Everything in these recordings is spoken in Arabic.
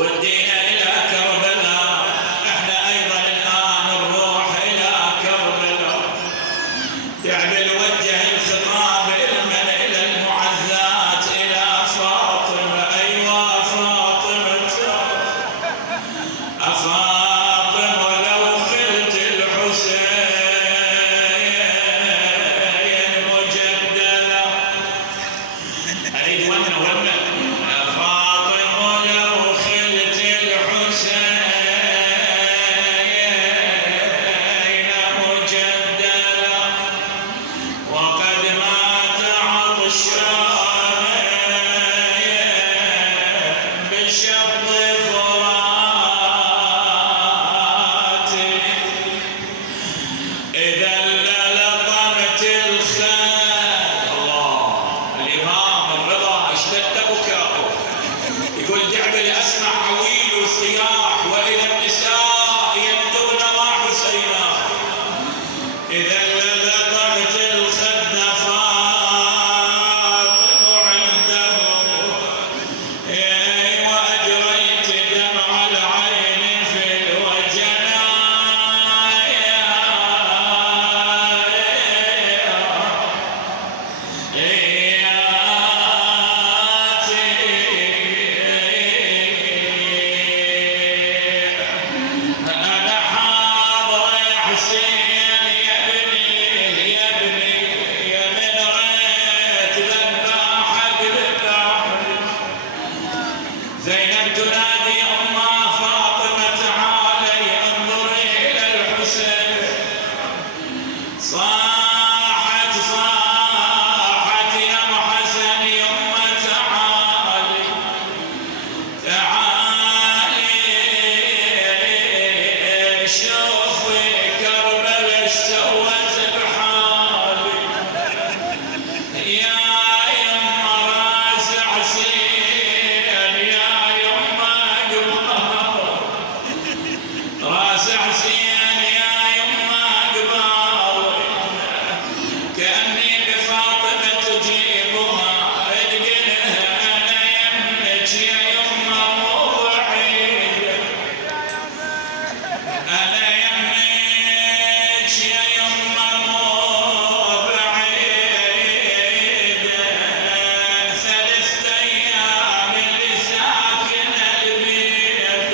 ودينا إلى كربلاء، احنا أيضا الآن نروح إلى كربلاء. تعبل وجه الخطاب إلمن إلى المعزات، إلى فاطمة. أيوة فاطمة، فاطمة لو خلت الحسين مجدلا. أريد ونه فاطمة لو خلت الحسين مجدلا، وقد مات عطشان بشط فرات. إذا للطمت الخيل، الله الإمام الرضا اشتد بكاؤه، يقول دعبل أسمع عويل وصياح، وإلى النساء يبدون مع حسينا. إذا للطمت الخد فاطم عنده، وأجريت دمع العين في الوجنايا. أنا حاضر يا حسين يا ابني يا ابني، يا من ريت ذباحك ذباحك. زينب تنادي أمها فاطمة تعالي انظري إلى الحسين. صاحت يا ام حسن يما تعالي تعالي، شوفي كربلاء ايش سوت بحالي. يا يما راس حسين، يا يما قبار راس حسين، يا يما قبار. كأني بفاطمة تجيبها ادقنها، أنا يمك يا يما مو بعيد، أنا يمك يا يما مو بعيد. ثلاثة أيام اللي ساكنة البيت،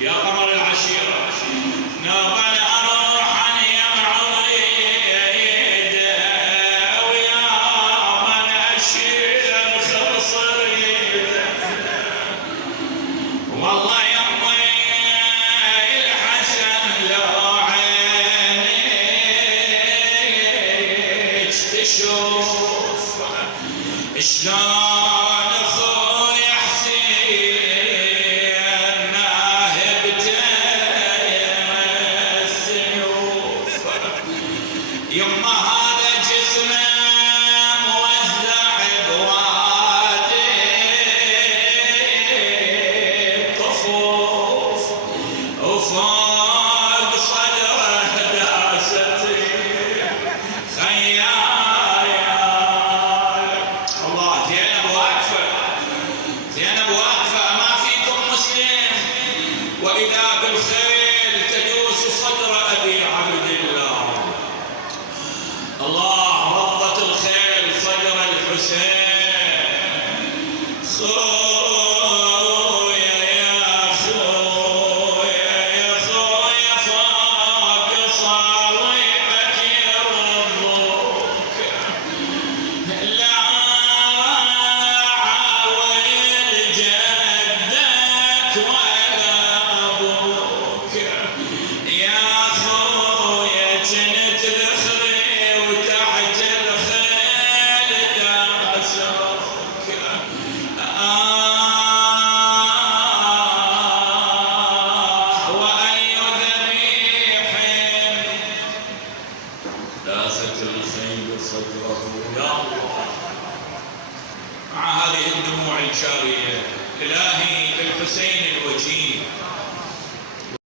يا قمر العشيرة نوبا أروح يا عضيد، ويا من أشيل الخصريد. والله يا أمي الحسن لو عينيك تشوف شلون أخوي حسين ناهبته السيوف. يما هذا جسمه موزع بوادي الطفوف، وفوق صدره داستي خيايا. الله، زينب واقفة، زينب واقفة، ما فيكم مسلم وإذا